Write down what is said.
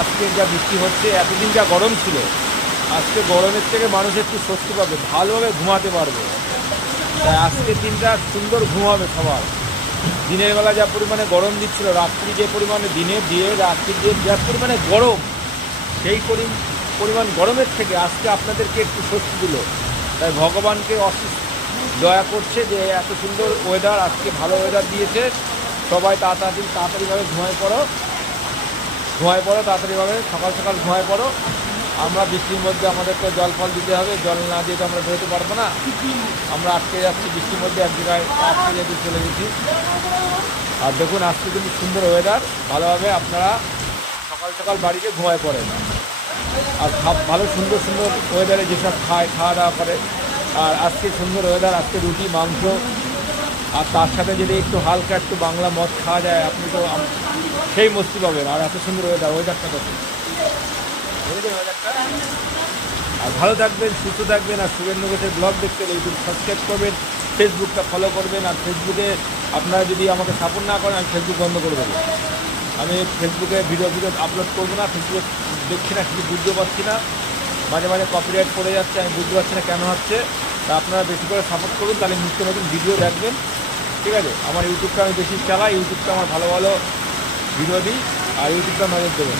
আজকে যা বৃষ্টি হচ্ছে, এতদিন যা গরম ছিল, আজকে গরমের থেকে মানুষ একটু স্বস্তি পাবে, ভালোভাবে ঘুমাতে পারবে। তাই আজকের দিনটা সুন্দর ঘুম হবে সবার। দিনের বেলা যা পরিমাণে গরম দিচ্ছিল, রাত্রি যে পরিমাণে দিনে দিয়ে রাত্রি যে যা পরিমাণে গরম, সেই পরিমাণ গরমের থেকে আজকে আপনাদেরকে একটু স্বস্তি দিল। তাই ভগবানকে অশেষ দয়া করছে যে এত সুন্দর ওয়েদার, আজকে ভালো ওয়েদার দিয়েছে। সবাই তাড়াতাড়িভাবে ঘুমায় পড়ো, তাড়াতাড়িভাবে সকাল সকাল ঘুমায় পড়ো। আমরা বৃষ্টির মধ্যে আমাদেরকে জল ফল দিতে হবে, জল না দিয়ে তো আমরা বেরোতে পারবো না। আমরা আটকে যাচ্ছি বৃষ্টির মধ্যে, এক জায়গায় আটকে যেতে চলে গেছি। আর দেখুন আজকে কিন্তু সুন্দর ওয়েদার, ভালোভাবে আপনারা সকাল সকাল বাড়িতে ঘুমায় পড়েন। আর ভালো সুন্দর সুন্দর ওয়েদারে যেসব খাওয়া দাওয়া করে। আর আজকে সুন্দর ওয়েদার, আজকে রুটি মাংস, আর তার সাথে যদি একটু হালকা একটু বাংলা মদ খাওয়া যায়, আপনি তো সেই মস্তি পাবেন। আর এত সুন্দর ওয়েদারটা দেখুন, ওয়েদারটা। আর ভালো থাকবেন, সুস্থ থাকবেন। আর শুভেন্দু ঘোষের ব্লগ দেখতে ইউটিউব সাবস্ক্রাইব করবেন, ফেসবুকটা ফলো করবেন। আর ফেসবুকে আপনারা যদি আমাকে সাপোর্ট না করেন, আমি ফেসবুক বন্ধ করে দেবো। আমি ফেসবুকে ভিডিও আপলোড করবো না। ফেসবুক দেখছি না, কিছু বুঝতে পারছি না, মাঝে মাঝে কপিরাইট পড়ে যাচ্ছে, আমি বুঝতে পারছি না কেন হচ্ছে। তা আপনারা বেশি করে সাপোর্ট করুন, তাহলে নিত্য নতুন ভিডিও দেখবেন, ঠিক আছে? আমার ইউটিউবটা আমি বেশি চালাই, ইউটিউবটা আমার ভালো ভালো ভিডিও দিই, আর ইউটিউবটা নজর দেবেন।